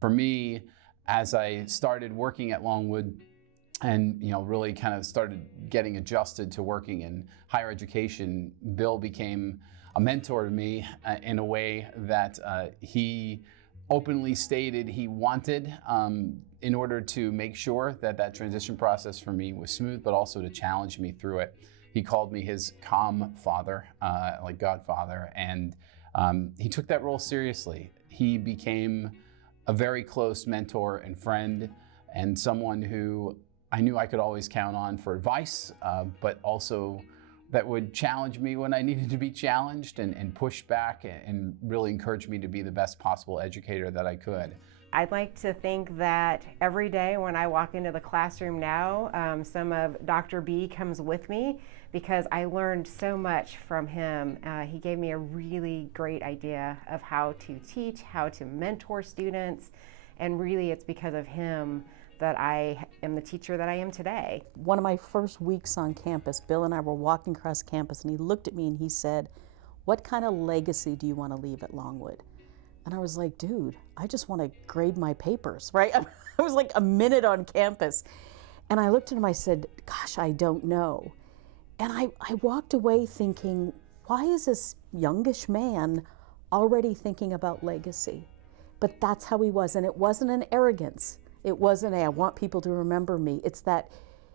For me, as I started working at Longwood and really kind of started getting adjusted to working in higher education, Bill became a mentor to me in a way that he openly stated he wanted in order to make sure that that transition process for me was smooth, but also to challenge me through it. He called me his calm father, like Godfather, and he took that role seriously. He became a very close mentor and friend, and someone who I knew I could always count on for advice, but also that would challenge me when I needed to be challenged and push back and really encourage me to be the best possible educator that I could. I'd like to think that every day when I walk into the classroom now, some of Dr. B comes with me because I learned so much from him. He gave me a really great idea of how to teach, how to mentor students, and really it's because of him that I am the teacher that I am today. One of my first weeks on campus, Bill and I were walking across campus and he looked at me and he said, "What kind of legacy do you want to leave at Longwood?" And I was like, dude, I just want to grade my papers, right? I was like a minute on campus. And I looked at him, I said, gosh, I don't know. And I walked away thinking, why is this youngish man already thinking about legacy? But that's how he was. And it wasn't an arrogance. It wasn't I want people to remember me. It's that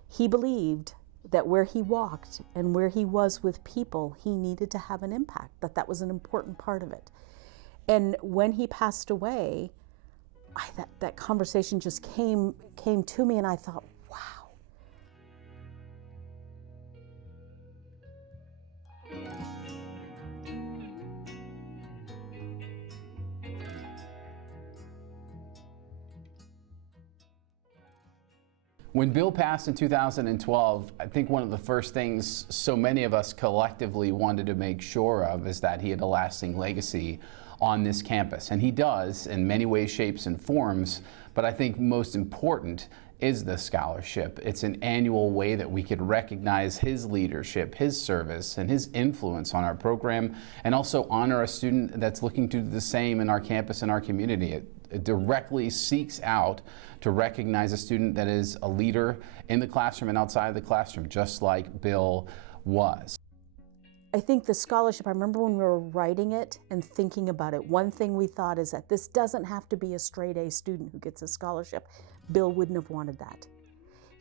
he believed that where he walked and where he was with people, he needed to have an impact, that was an important part of it. And when he passed away, that conversation just came to me and I thought, wow. When Bill passed in 2012, I think one of the first things so many of us collectively wanted to make sure of is that he had a lasting legacy on this campus. And he does in many ways, shapes, and forms, but I think most important is the scholarship. It's an annual way that we could recognize his leadership, his service, and his influence on our program, and also honor a student that's looking to do the same in our campus and our community. It directly seeks out to recognize a student that is a leader in the classroom and outside of the classroom, just like Bill was. I think the scholarship, I remember when we were writing it and thinking about it, one thing we thought is that this doesn't have to be a straight A student who gets a scholarship. Bill wouldn't have wanted that.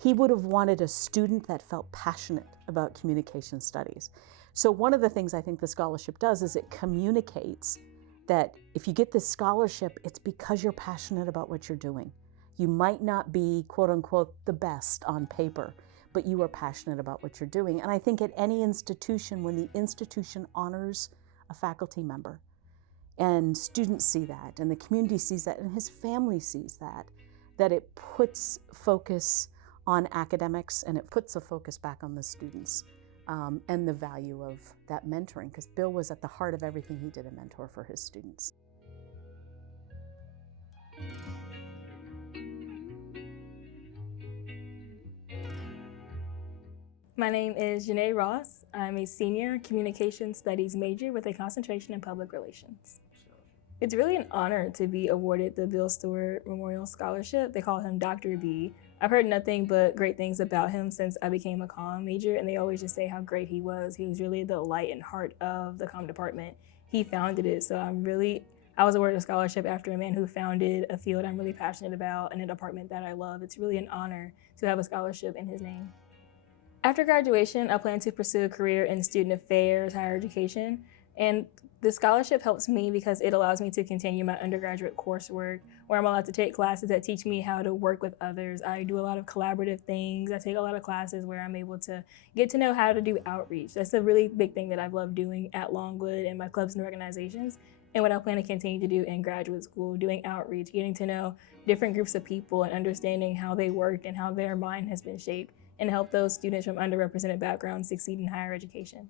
He would have wanted a student that felt passionate about communication studies. So one of the things I think the scholarship does is it communicates that if you get this scholarship, it's because you're passionate about what you're doing. You might not be, quote unquote, the best on paper, but you are passionate about what you're doing. And I think at any institution, when the institution honors a faculty member, and students see that, and the community sees that, and his family sees that it puts focus on academics and it puts a focus back on the students and the value of that mentoring, because Bill was at the heart of everything he did, a mentor for his students. My name is Janae Ross. I'm a senior communication studies major with a concentration in public relations. It's really an honor to be awarded the Bill Stuart Memorial Scholarship. They call him Dr. B. I've heard nothing but great things about him since I became a comm major, and they always just say how great he was. He was really the light and heart of the comm department. He founded it, so I was awarded a scholarship after a man who founded a field I'm really passionate about and a department that I love. It's really an honor to have a scholarship in his name. After graduation, I plan to pursue a career in student affairs, higher education, and the scholarship helps me because it allows me to continue my undergraduate coursework where I'm allowed to take classes that teach me how to work with others. I do a lot of collaborative things. I take a lot of classes where I'm able to get to know how to do outreach. That's a really big thing that I've loved doing at Longwood and my clubs and organizations, and what I plan to continue to do in graduate school, doing outreach, getting to know different groups of people and understanding how they work and how their mind has been shaped, and help those students from underrepresented backgrounds succeed in higher education.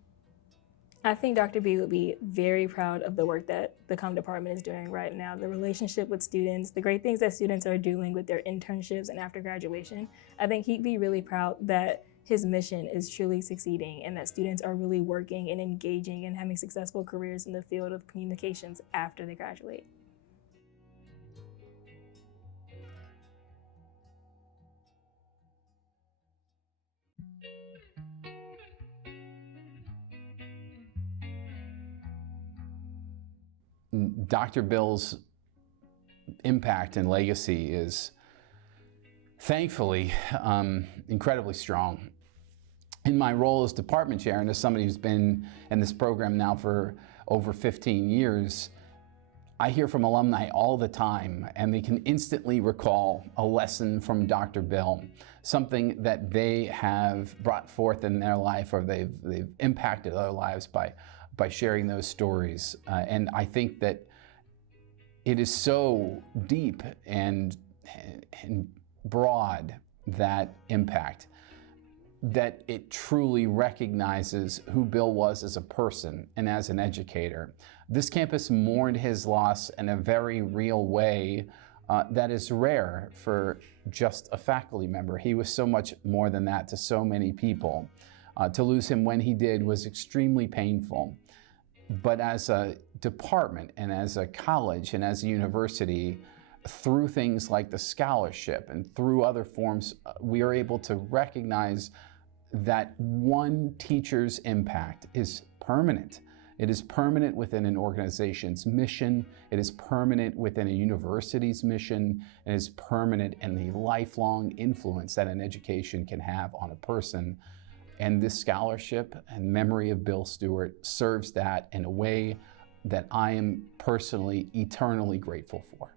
I think Dr. B would be very proud of the work that the comm department is doing right now, the relationship with students, the great things that students are doing with their internships and after graduation. I think he'd be really proud that his mission is truly succeeding and that students are really working and engaging and having successful careers in the field of communications after they graduate. Dr. Bill's impact and legacy is thankfully incredibly strong. In my role as department chair and as somebody who's been in this program now for over 15 years, I hear from alumni all the time, and they can instantly recall a lesson from Dr. Bill, something that they have brought forth in their life, or they've impacted other lives by sharing those stories. And I think that it is so deep and broad, that impact, that it truly recognizes who Bill was as a person and as an educator. This campus mourned his loss in a very real way that is rare for just a faculty member. He was so much more than that to so many people. To lose him when he did was extremely painful. But as a department and as a college and as a university, through things like the scholarship and through other forms, we are able to recognize that one teacher's impact is permanent. It is permanent within an organization's mission. It is permanent within a university's mission. It is permanent in the lifelong influence that an education can have on a person. And this scholarship and memory of Bill Stuart serves that in a way that I am personally eternally grateful for.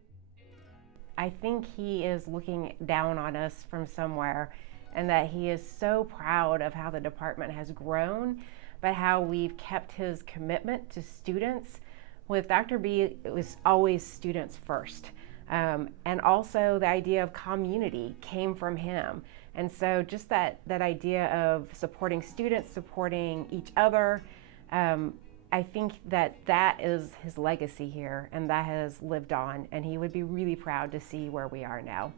I think he is looking down on us from somewhere, and that he is so proud of how the department has grown, but how we've kept his commitment to students. With Dr. B, it was always students first. And also the idea of community came from him. And so just that idea of supporting students, supporting each other, I think that is his legacy here, and that has lived on, and he would be really proud to see where we are now.